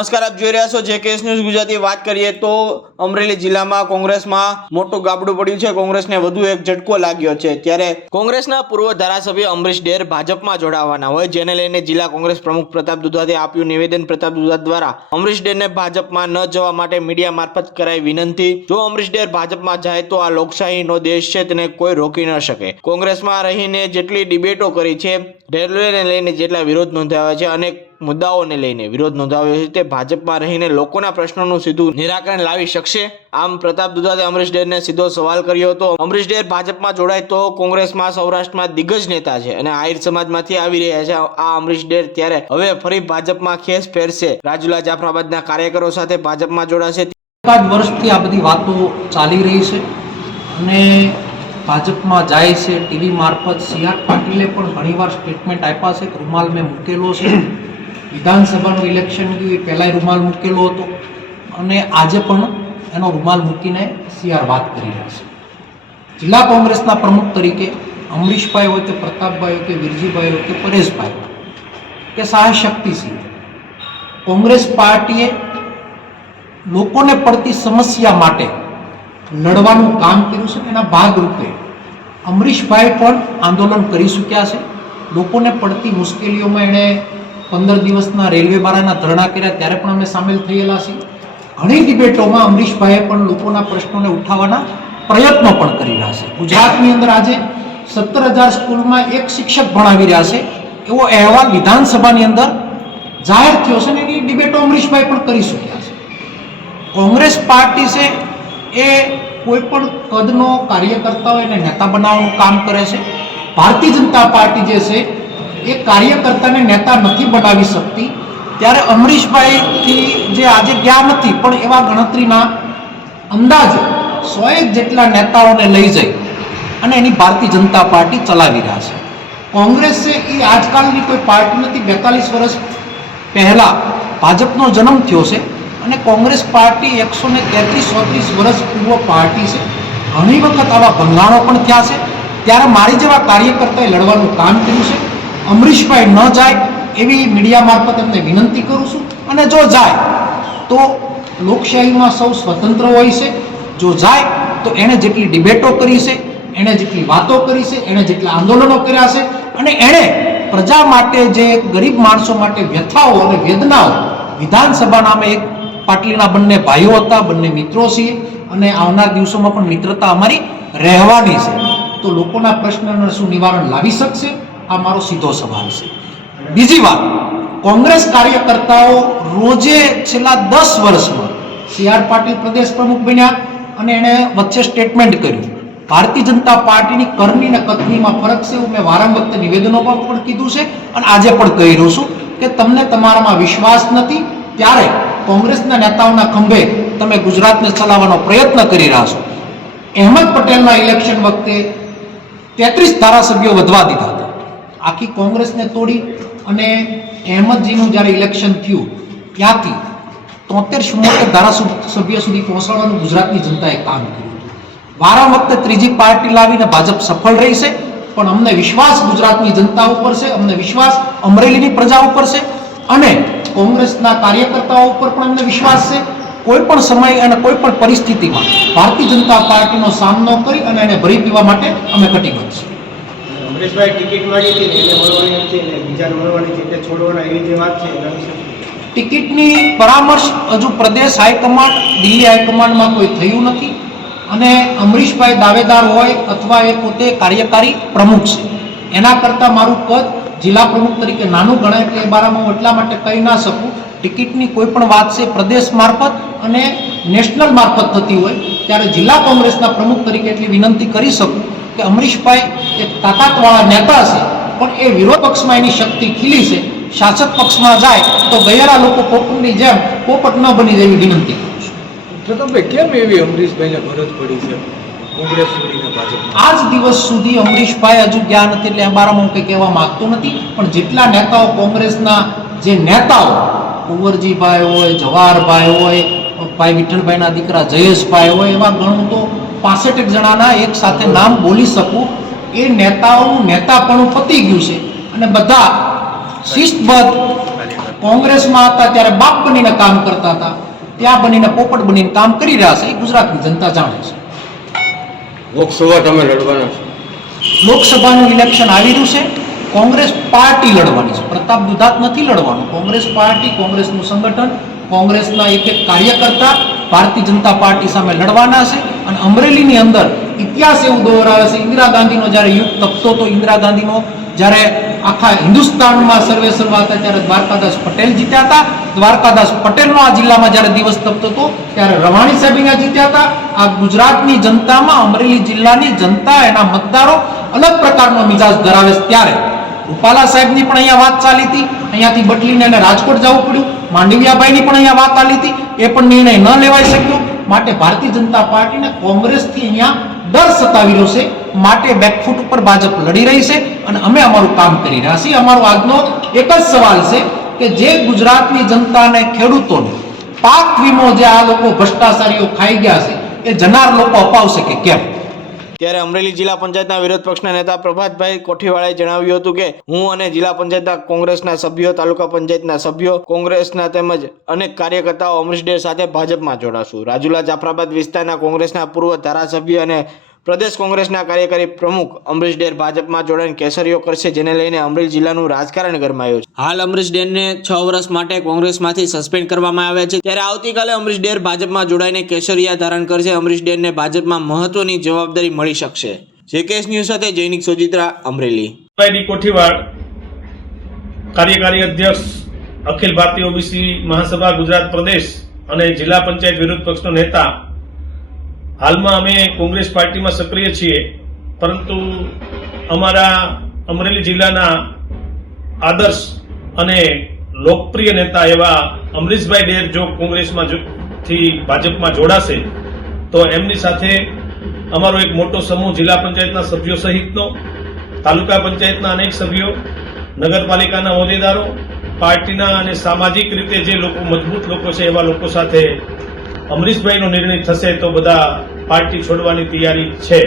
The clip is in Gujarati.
નમસ્કાર, આપ જોઈ રહ્યા છો જેકેએસ ન્યૂઝ ગુજરાતી। વાત કરીએ તો અમરેલી જિલ્લામાં કોંગ્રેસમાં મોટું ગાબડું પડ્યું છે। કોંગ્રેસને વધુ એક ઝટકો લાગ્યો છે। ત્યારે કોંગ્રેસના પૂર્વ ધારાસભ્ય અમરીશ ડેર ભાજપમાં જોડાવાના હોય, જેને લઈને જિલ્લા કોંગ્રેસ પ્રમુખ પ્રતાપ દુધાતે આપ્યું નિવેદન। પ્રતાપ દુધાત દ્વારા અમરીશ ડેરને ભાજપમાં ન જવા માટે મીડિયા મારફત કરાઈ વિનંતી। જો અમરીશ ડેર ભાજપમાં જાય તો આ લોકશાહીનો દેશ છે, તેને કોઈ રોકી ન શકે। કોંગ્રેસમાં રહીને જેટલી ડિબેટો કરી છે, રેલવેને લઈને જેટલા વિરોધ નોંધાવ્યા છે, અનેક મુદ્દાઓને લઈને વિરોધ નોંધાવ્યો છે, તે ભાજપમાં રહીને લોકોના પ્રશ્નોનું સીધું નિરાકરણ લાવી શકશે। આમ પ્રતાપ દુધાતે અમરીશ ડેરને સીધો સવાલ કર્યો હતો। અમરીશ ડેર ભાજપમાં જોડાય તો કોંગ્રેસમાં સૌરાષ્ટ્રમાં દિગ્ગજ નેતા છે અને આહિર સમાજમાંથી આવી રહ્યા છે આ અમરીશ ડેર ત્યારે હવે ફરી ભાજપમાં ખેસ ફેરશે। રાજુલા જાફરાબાદના કાર્યકરો સાથે ભાજપમાં જોડાશે। એકાદ વર્ષથી આ બધી વાતો ચાલી રહી છે અને ભાજપમાં જાય છે। ટીવી મારફત સી.આર. પાટીલે પણ ઘણીવાર સ્ટેટમેન્ટ આપ્યા છે કે રૂમાલ મેં મૂકેલો છે। વિધાનસભાનું ઇલેક્શન ગયું એ પહેલાંય રૂમાલ મૂકેલો હતો અને આજે પણ એનો રૂમાલ મૂકીને સી.આર. વાત કરી રહ્યા છે। જિલ્લા કોંગ્રેસના પ્રમુખ તરીકે અમરીશભાઈ હોય કે પ્રતાપભાઈ હોય કે વીરજીભાઈ હોય કે પરેશભાઈ કે સહાય શક્તિસિંહ, કોંગ્રેસ પાર્ટીએ લોકોને પડતી સમસ્યા માટે લડવાનું કામ કર્યું છે। એના ભાગરૂપે અમરીશભાઈ પણ આંદોલન કરી ચૂક્યા છે। લોકોને પડતી મુશ્કેલીઓમાં એણે 15 દિવસના રેલવે બારાના ધરણા કર્યા, ત્યારે પણ અમે સામેલ થયેલા છીએ। ઘણી ડિબેટોમાં અમરીશભાઈએ પણ લોકોના પ્રશ્નોને ઉઠાવવાના પ્રયત્નો પણ કરી રહ્યા છે। ગુજરાતની અંદર આજે 17,000 સ્કૂલમાં એક શિક્ષક ભણાવી રહ્યા છે એવો અહેવાલ વિધાનસભાની અંદર જાહેર થયો છે ને એની ડિબેટો અમરીશભાઈ પણ કરી ચૂક્યા છે। કોંગ્રેસ પાર્ટી છે એ કોઈ પણ કદનો કાર્યકર્તા હોય એને નેતા બનાવવાનું કામ કરે છે। ભારતીય જનતા પાર્ટી જે છે એ કાર્યકર્તાને નેતા નથી બનાવી શકતી। ત્યારે અમરીશભાઈથી જે આજે ગયા નથી પણ એવા ગણતરીના અંદાજે 100 જેટલા નેતાઓને લઈ જઈ અને એની ભારતીય જનતા પાર્ટી ચલાવી રહ્યા છે। કોંગ્રેસ છે એ આજકાલની કોઈ પાર્ટી નથી। 42 વર્ષ પહેલાં ભાજપનો જન્મ થયો છે અને કોંગ્રેસ પાર્ટી 133-134 વર્ષ પૂર્વ પાર્ટી છે। ઘણી વખત આવા ભંગાણો પણ થયા છે। ત્યારે મારી જેવા કાર્યકર્તાએ લડવાનું કામ કર્યું છે। અમરીશભાઈ ન જાય એવી મીડિયા મારફત એમને વિનંતી કરું છું અને જો જાય તો લોકશાહીમાં સૌ સ્વતંત્ર હોય છે। જો જાય તો એણે જેટલી ડિબેટો કરી છે, એણે જેટલી વાતો કરી છે, એણે જેટલા આંદોલનો કર્યા છે અને એણે પ્રજા માટે જે ગરીબ માણસો માટે વ્યથાઓ અને વેદનાઓ વિધાનસભાના અમે એક પાટલીના બંને ભાઈઓ હતા, બંને મિત્રો છીએ અને આવનાર દિવસોમાં પણ મિત્રતા અમારી રહેવાની છે। તો લોકોના પ્રશ્નનું શું નિવારણ લાવી શકશે? આ મારો સીધો સવાલ છે। બીજી વાત, કોંગ્રેસ કાર્યકર્તાઓ રોજે છેલ્લા 10 વર્ષમાં સી.આર. પાટીલ પ્રદેશ પ્રમુખ બન્યા અને એણે વચ્ચે સ્ટેટમેન્ટ કર્યું ભારતીય જનતા પાર્ટીની કરણી અને કથનીમાં ફરક છે। એવું મેં વારંવાર નિવેદનોમાં પણ કીધું છે અને આજે પણ કહી રહ્યો છું કે તમને તમારામાં વિશ્વાસ નથી, ત્યારે કોંગ્રેસના નેતાઓના ખંભે તમે ગુજરાતને ચલાવવાનો પ્રયત્ન કરી રહ્યા છો। અહેમદ પટેલના ઇલેક્શન વખતે 33 ધારાસભ્યો વધવા દીધા હતા। આખી કોંગ્રેસને તોડી અને અહેમદજીનું જ્યારે ઇલેક્શન થયું ત્યાંથી 73-74 ધારાસભ્ય સુધી પહોંચાડવાનું ગુજરાતની જનતાએ કામ કર્યું। વારંવાર ત્રીજી પાર્ટી લાવીને ભાજપ સફળ રહી છે, પણ અમને વિશ્વાસ ગુજરાતની જનતા ઉપર છે, અમને વિશ્વાસ અમરેલીની પ્રજા ઉપર છે અને કોંગ્રેસના કાર્યકર્તાઓ ઉપર પણ અમને વિશ્વાસ છે। કોઈ પણ સમય અને કોઈ પણ પરિસ્થિતિમાં ભારતીય જનતા પાર્ટીનો સામનો કરી અને એને ભરી પીવા માટે અમે કટિબદ્ધ છીએ। અમરીશભાઈ ટિકિટ માંગી હતી એને મળવાની હતી અને બીજાને મળવાની છે, એટલે છોડવાના એવી જે વાત છે એના વિશે ટિકિટની પરામર્શ હજુ પ્રદેશ હાઈકમાન્ડ, દિલ્હી હાઈકમાન્ડમાં કોઈ થયું નથી અને અમરીશભાઈ દાવેદાર હોય અથવા એ પોતે કાર્યકારી પ્રમુખ છે, એના કરતાં મારું પદ જિલ્લા પ્રમુખ તરીકે નાનું ગણાય એટલે એ બારામાં હું એટલા માટે કહી ના શકું। ટિકિટની કોઈ પણ વાત છે પ્રદેશ મારફત અને નેશનલ મારફત થતી હોય ત્યારે જિલ્લા કોંગ્રેસના પ્રમુખ તરીકે એટલી વિનંતી કરી શકું કે અમરીશભાઈ એક તાકાતવાળા નેતા છે, પણ એ વિરોધ પક્ષમાં એની શક્તિ ખીલી છે। શાસક પક્ષમાં જાય તો ગયેલા લોકો પોપટની જેમ પોપટ ન બની જાય એવી વિનંતી કરું છું। પ્રતાપભાઈ, કેમ એવી અમરીશભાઈને ફરજ પડી છે કોંગ્રેસ છોડીને ભાજપ? આજ દિવસ સુધી અમરીશભાઈ હજુ ગયા નથી એટલે આ બારામાં હું કંઈ કહેવા માંગતો નથી, પણ જેટલા નેતાઓ કોંગ્રેસના જે નેતાઓ કુંવરજીભાઈ હોય, જવાહરભાઈ હોય, ભાઈ વિઠ્ઠલભાઈના દીકરા જયેશભાઈ હોય, એવા ગણું તો 65 જણાના એક સાથે નામ બોલી શકું। એ નેતાઓનું નેતાપણું પતી ગયું છે અને બધા શિસ્તબદ્ધ કોંગ્રેસમાં હતા ત્યારે બાપ બનીને કામ કરતા હતા, ત્યાં બનીને પોપટ બનીને કામ કરી રહ્યા છે, એ ગુજરાતની જનતા જાણે છે. લોકસભા તમે લડવાના છો? લોકસભાનું ઇલેક્શન આવી રહ્યું છે. કોંગ્રેસ પાર્ટી લડવાની છે, પ્રતાપ દુધાત નથી લડવાનું. કોંગ્રેસ પાર્ટી, કોંગ્રેસનું સંગઠન, કોંગ્રેસના એક એક કાર્યકર્તા ભારતીય જનતા પાર્ટી સામે લડવાના છે. અને અમરેલીની અંદર ઇતિહાસ એવું દોહરાવે છે, ઇન્દિરા ગાંધીનો જ્યારે યુગ તપતો હતો, ઇન્દિરા ગાંધીનો જ્યારે આખા હિન્દુસ્તાનમાં સર્વે સર્વા હતા ત્યારે દ્વારકાદાસ પટેલ જીત્યા હતા. દ્વારકાદાસ પટેલનો આ જિલ્લામાં જ્યારે દિવસ તપતો હતો ત્યારે રવાણી સાહેબ અહીંયા જીત્યા હતા. આ ગુજરાતની જનતામાં અમરેલી જિલ્લાની જનતા, એના મતદારો અલગ પ્રકારનો મિજાજ ધરાવે છે. ત્યારે રૂપાલા સાહેબની પણ અહીંયા વાત ચાલી હતી, અહીંયાથી બદલીને એને રાજકોટ જવું પડ્યું. માંડવિયાભાઈની પણ અહીંયા વાત ચાલી હતી, એ પણ નિર્ણય ન લેવાઈ શક્યો. માટે ભારતીય જનતા પાર્ટીને કોંગ્રેસથી અહીંયા ડર સતાવી રહ્યો છે. માટે બેકફૂટ ઉપર ભાજપ લડી રહી છે અને અમે અમારું કામ કરી રહ્યા છીએ. અમારો આજનો એક જ સવાલ છે કે જે ગુજરાતની જનતાને, ખેડૂતોને પાક વીમો જે આ લોકો ભ્રષ્ટાચારીઓ ખાઈ ગયા છે એ જનાર લોકો અપાવશે કે કેમ? ત્યારે અમરેલી જિલ્લા પંચાયતના વિરોધ પક્ષના નેતા પ્રભાતભાઈ કોઠીવાળાએ જણાવ્યું હતું કે હું અને જિલ્લા પંચાયતના કોંગ્રેસના સભ્યો, તાલુકા પંચાયતના સભ્યો, કોંગ્રેસના તેમજ અનેક કાર્યકર્તાઓ અમરીશ ડેર સાથે ભાજપમાં જોડાશું. રાજુલા જાફરાબાદ વિસ્તારના કોંગ્રેસના પૂર્વ ધારાસભ્ય અને પ્રદેશ કોંગ્રેસના કાર્યકારી પ્રમુખ અમરીશ ડેર ભાજપમાં જોડાઈને કેસરીઓ કરશે, જેને લઈને અમરેલી જિલ્લાનું રાજકારણ ગરમાયું છે. હાલ અમરીશ ડેરને 6 વર્ષ માટે કોંગ્રેસમાંથી સસ્પેન્ડ કરવામાં આવ્યા છે. ત્યારે આવતીકાલે અમરીશ ડેર ભાજપમાં જોડાઈને કેસરિયા ધારણ કરશે. અમરીશ ડેરને ભાજપમાં મહત્વની જવાબદારી મળી શકશે. જેકેએસ ન્યૂઝ સાથે જૈનિક સોજિત્રા, અમરેલી. કોઠીવાડ, કાર્યકારી અધ્યક્ષ અખિલ ભારતીય ઓબીસી મહાસભા ગુજરાત પ્રદેશ અને જિલ્લા પંચાયત વિરોધ પક્ષનો નેતા. હાલમાં અમે કોંગ્રેસ પાર્ટીમાં સક્રિય છીએ, પરંતુ અમારા અમરેલી જિલ્લાના આદર્શ અને લોકપ્રિય નેતા એવા અમરીશભાઈ ડેર જો કોંગ્રેસમાંથી ભાજપમાં જોડાશે તો એમની સાથે અમારો એક મોટો સમૂહ જિલ્લા પંચાયતના સભ્યો સહિતનો, તાલુકા પંચાયતના અનેક સભ્યો, નગરપાલિકાના હોદ્દેદારો, પાર્ટીના અને સામાજિક રીતે જે લોકો મજબૂત લોકો છે એવા લોકો સાથે અમરીશભાઈનો નિર્ણય થશે તો બધા પાર્ટી છોડવાની તૈયારી છે.